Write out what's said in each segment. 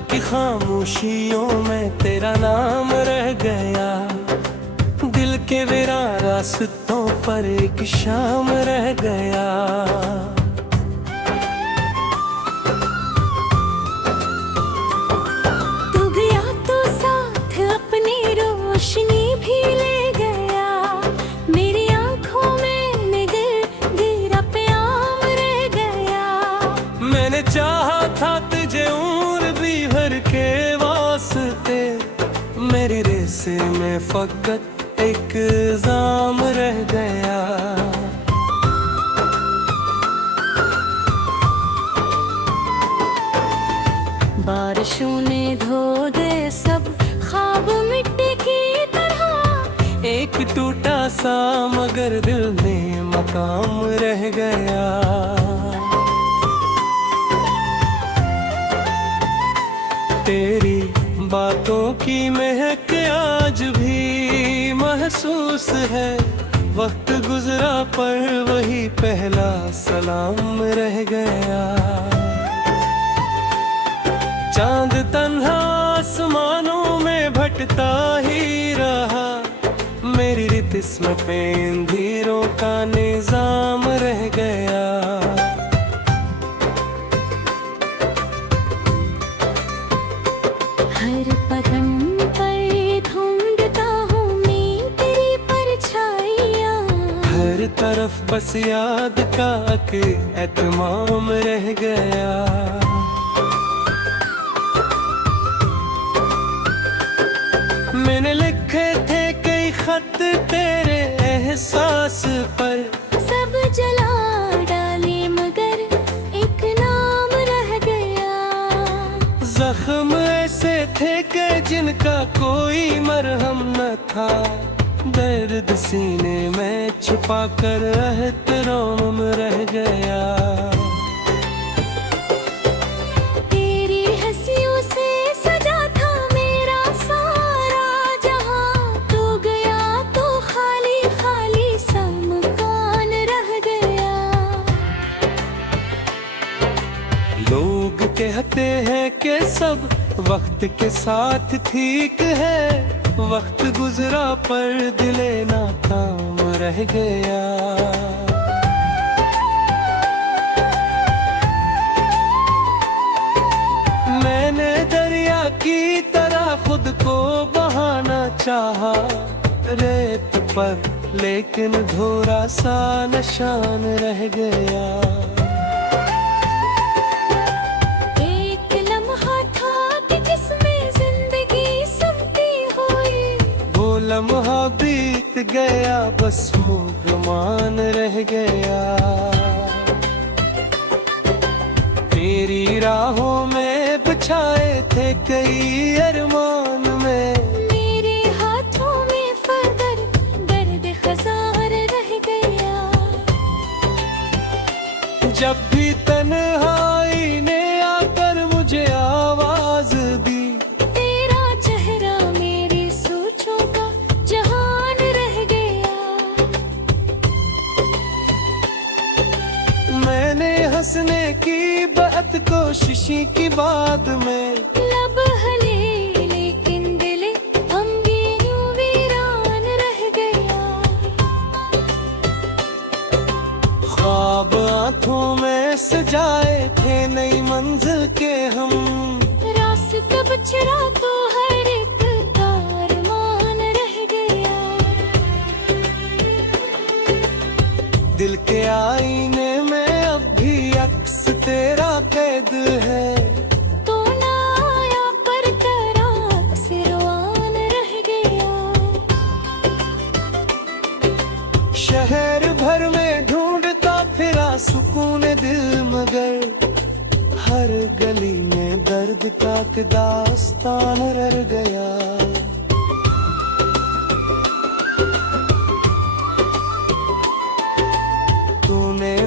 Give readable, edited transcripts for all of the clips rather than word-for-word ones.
की खामोशियों में तेरा नाम रह गया। दिल के वीरान रास्तों पर एक शाम रह गया। तू गया तो साथ अपनी रोशनी भी ले गया। मेरी आंखों में निगर गिरा प्याम रह गया। मैंने चाहा था तुझे उम्र भी भर के वास्ते, मेरी रेसे में फकत एक जाम रह गया। बारिशों ने धो दे सब ख्वाब मिट्टी की तरह। एक टूटा सा मगर दिल में मकाम रह गया। तेरी बातों की महक आज भी महसूस है। वक्त गुजरा पर वही पहला सलाम रह गया। चांद तन्हा आसमानों में भटता ही रहा। मेरी रित इसमें पे अंधेरों का निजाम रह गया। हर पगन पर ढूंढता हूँ मैं तेरी परछाइयाँ। हर तरफ बस याद का के एतमाम रह गया। मैंने लिखे थे कई खत तेरे एहसास पर, सब जला डाले मगर एक नाम रह गया। जख्म ऐसे थे कि जिनका कोई मरहम न था। दर्द सीने में छुपा कर एहतराम रह गया। तेरी हंसियों से सजा था मेरा सारा जहां। तू गया तो खाली खाली सा मकान रह गया। लोग कहते हैं कि सब वक्त के साथ ठीक है। वक्त गुजरा पर दिले नाकाम रह गया। मैंने दरिया की तरह खुद को बहाना चाहा रेत पर, लेकिन धोरा सा निशान रह गया। लम्हा बीत गया बस मुगमान रह गया। तेरी राहों में बिछाए थे कई अरमान में। मेरे हाथों में फदर दर्द खजार रह गया। जब भी तन्हाई ने आकर मुझे आवाज दी, हंसने की बात कोशिशी की बाद में। लब हले लेकिन दिल यूं वीरान रह गया। ख्वाब आंखों में सजाए थे नई मंजिल के हम। रास्ता बचरा तो हर एक कारमान रह गया। दिल के आईने में अक्स तेरा कैद है। तो ना आया पर तेरा सिरवान रह गया। शहर भर में ढूंढता फिरा सुकून दिल मगर, हर गली में दर्द का दास्तान रह गया।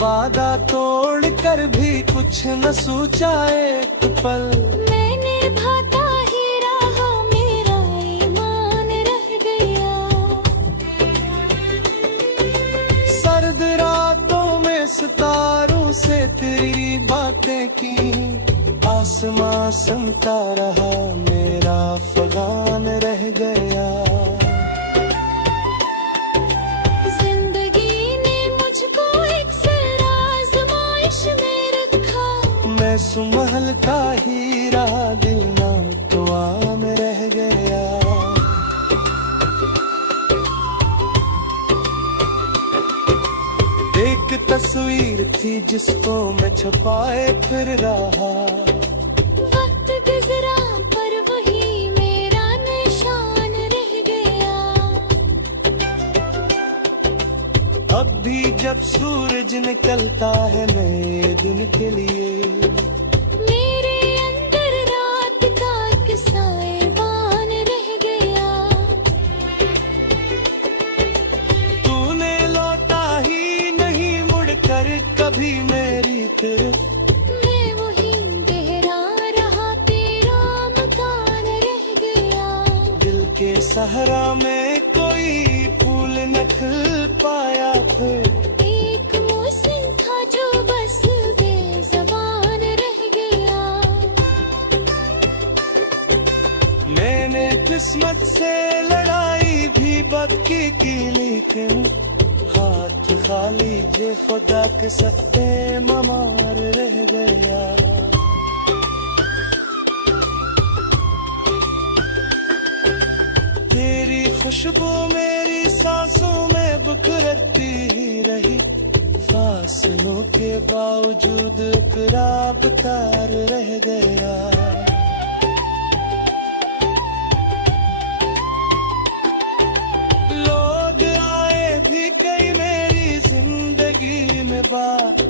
वादा तोड़ कर भी कुछ न सोचा एक पल। मैंने भाता ही रहा मेरा ईमान रह गया। सर्द रातों में सितारों से तेरी बातें की, आस आसमां सुनता रहा, मेरा फगान रह गया। जिंदगी ने मुझको एक सर आजमाइश में रखा, मैं सुमहल का हीरा, दिल ना दुआ में रह गया। एक तस्वीर थी जिसको मैं छुपाए फिर रहा, वक्त गुजरा पर वही मेरा निशान रह गया। अब भी जब सूरज निकलता है नए दिन के लिए, मेरे अंदर रात का एक साएबान रह गया। तूने लौटा ही नहीं मुड़कर कभी मेरी तरफ, मैं वही गहरा रहा, तेरा मकान रह गया। दिल के सहरा में कोई फूल न खिल पाया फिर, एक मौसम था जो बस बेज़बान रह गया। मैंने किस्मत से लड़ाई भी बदकी की, लेकिन हाथ खाली जे खुदा के सत्ते ममार रह गया। तेरी खुशबू मेरी सांसों में बुकरती ही रही, फासलों के बावजूद इकरार तार रह गया। लोग आए भी कई मेरी जिंदगी में बार,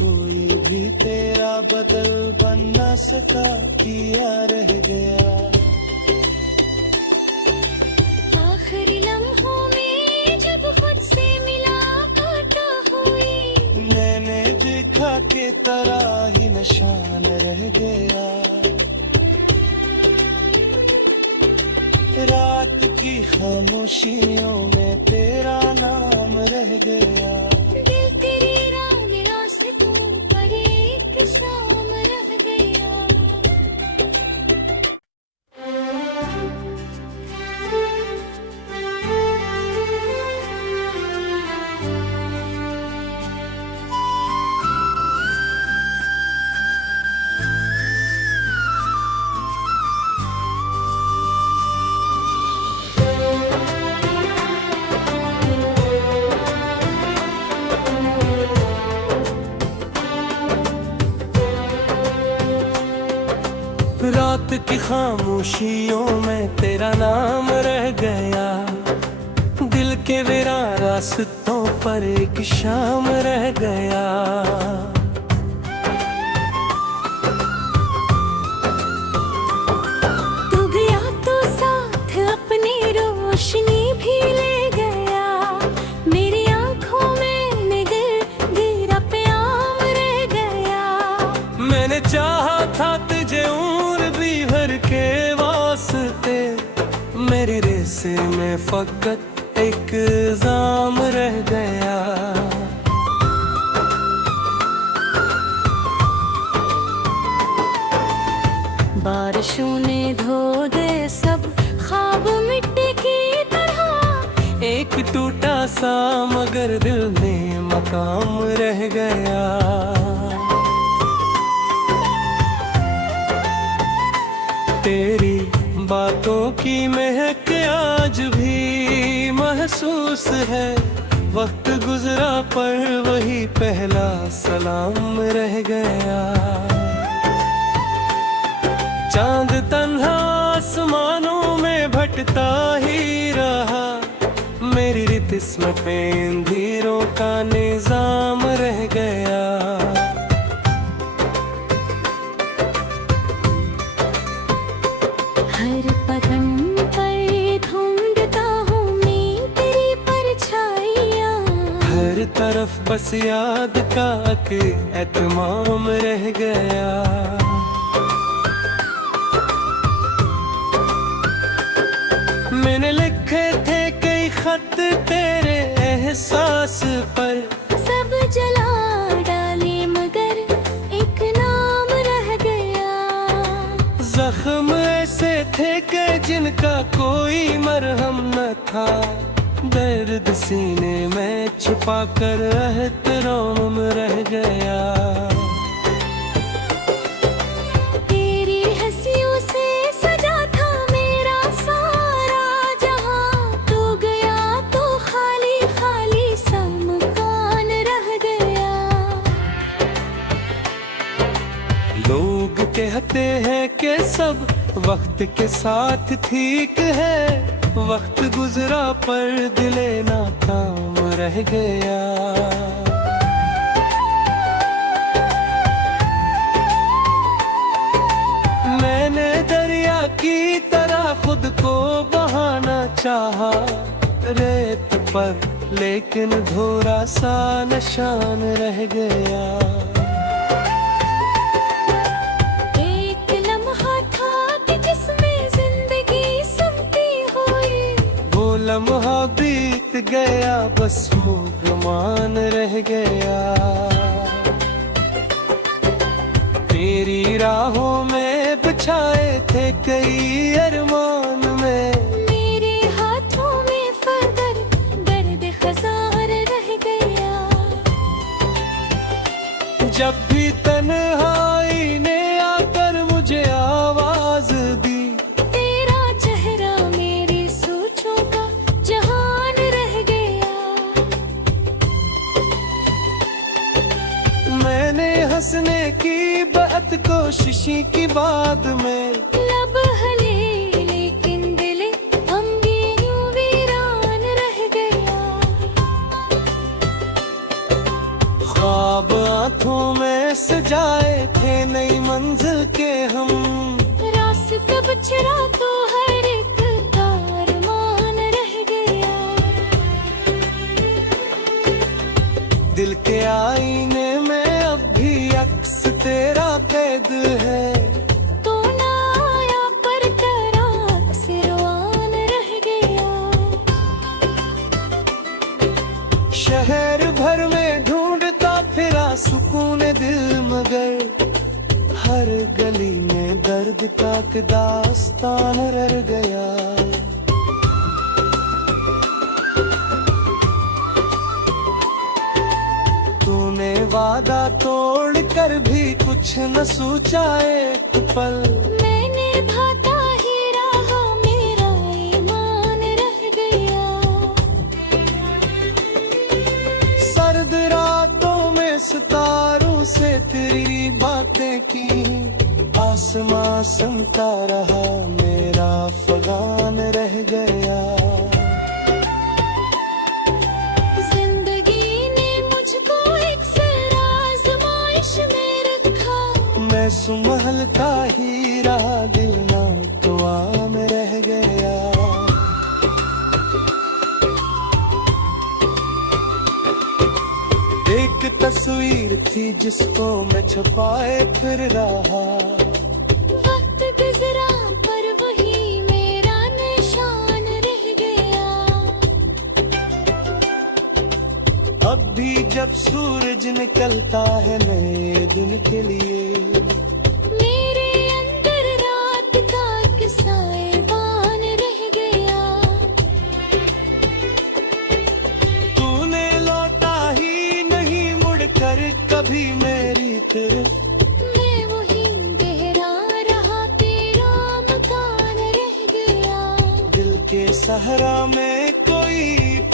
कोई भी तेरा बदल बन न सका, किया रह गया। आखिरी लम्हों में जब खुद से मुलाकात हुई, मैंने देखा के तरह ही निशान रह गया। रात की खामोशियों में तेरा नाम रह गया। दिल तेरी राह रास्तों पर एक शाम रह गया। रात की खामोशियों में तेरा नाम रह गया, दिल के वीरान रास्तों पर एक शाम रह गया। तू गया तो साथ अपनी रोशनी भी ले गया, मेरी आंखों में निगल गिरा प्याम रह गया। मैंने चाहा था तुझे उम्र भी भर के वास्ते, मेरी रेसे में फकत एक जाम रह गया। बारिशों ने धो दे सब ख्वाब मिट्टी की तरह, एक टूटा सा मगर दिल में मकाम रह गया। तेरी बातों की महक आज भी महसूस है, वक्त गुजरा पर वही पहला सलाम रह गया। चांद तन्हा आसमानों में भटता ही रहा, मेरी रित इसमें पे अंधेरों का निजाम रह गया। हर पगन पर ढूंढता हूँ मैं तेरी परछाइयाँ, हर तरफ बस याद का के एतमाम रह गया। मैंने लिखे थे कई खत तेरे एहसास पर, सब जला डाले मगर एक नाम रह गया। जख्म ऐसे थे कि जिनका कोई मरहम न था, दर्द सीने में छुपा कर एहतराम रह गया। तेरी हंसियों से सजा था मेरा सारा जहां, तू गया तो खाली खाली सा मकान रह गया। लोग कहते हैं कि सब वक्त के साथ ठीक है, वक्त गुजरा पर दिले नाकाम रह गया। मैंने दरिया की तरह खुद को बहाना चाहा रेत पर, लेकिन धोरा सा निशान रह गया। एक लम्हा था कि जिसमें जिंदगी समती हुई, वो लम्हा बीत गया बस मुगमान रह गया। तेरी राहों में बिछाए थे कई अरमान में, मेरे हाथों में फरदर दर्द खजार रह गया। जब भी तन्हाई ने आकर मुझे आवाज दी, तेरा चेहरा मेरी सोचों का जहान रह गया। मैंने हंसने की बात कोशिशी की बाद में, लब हले लेकिन दिल गमगीन यूं वीरान रह गया। ख्वाब आंखों में सजाए थे नई मंजिल के हम, रास्ता बचरा तो हर एक कारमान रह गया। दिल के आईने में अब भी अक्स तेरा कैद है। तो ना आया पर तेरा सिरवान रह गया। शहर भर में ढूंढता फिरा सुकून दिल, मगर हर गली में दर्द का एक दास्तान रह गया। तूने वादा तोड़ कर भी कुछ न सोचा एक पल, मैंने भाता ही रहा मेरा ईमान रह गया। सर्द रातों में सितारों से तेरी बातें की, आसमां सुनता रहा मेरा फगान रह गया। जिंदगी ने मुझको एक सरा आजमाइश में रखा, मैं सुमहल का हीरा दिल ना दुआ में रह गया। एक तस्वीर थी जिसको मैं छुपाए फिर रहा, वक्त गुजरा पर वही मेरा निशान रह गया। अब भी जब सूरज निकलता है नए दिन के लिए, मेरे अंदर रात का एक साइबान रह गया। तूने लौटा ही नहीं मुड़कर कभी मेरी तरफ, मैं वही गहरा रहा तेरा मकान रह गया। दिल के सहरा में कोई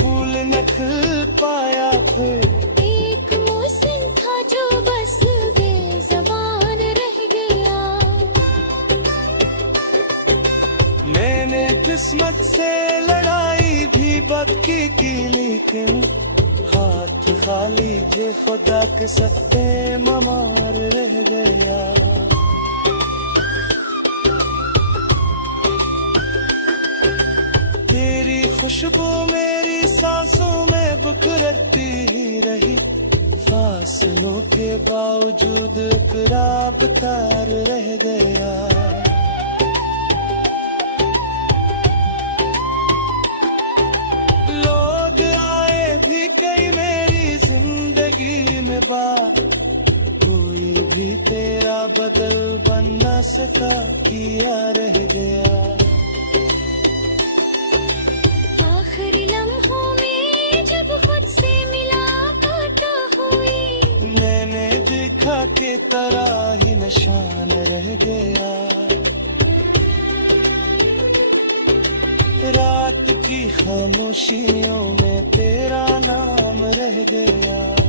फूल न खिल पाया फिर, एक मौसम था जो बस बेज़बान रह गया। मैंने किस्मत से लड़ाई भी बदकी की, लेकिन हाथ खाली जे खुदा के सत्ते ममार रह गया। तेरी खुशबू मेरी सांसों में बुकरती ही रही, फासलों के बावजूद इकरार तार रह गया। लोग आए भी कई मेरी जिंदगी में बार, कोई भी तेरा बदल बन न सका, किया रह गया। आखिरी लम्हों में जब खुद से मुलाकात हुई, मैंने देखा के तरह ही निशान रह गया। रात की खामोशियों में तेरा नाम रह गया।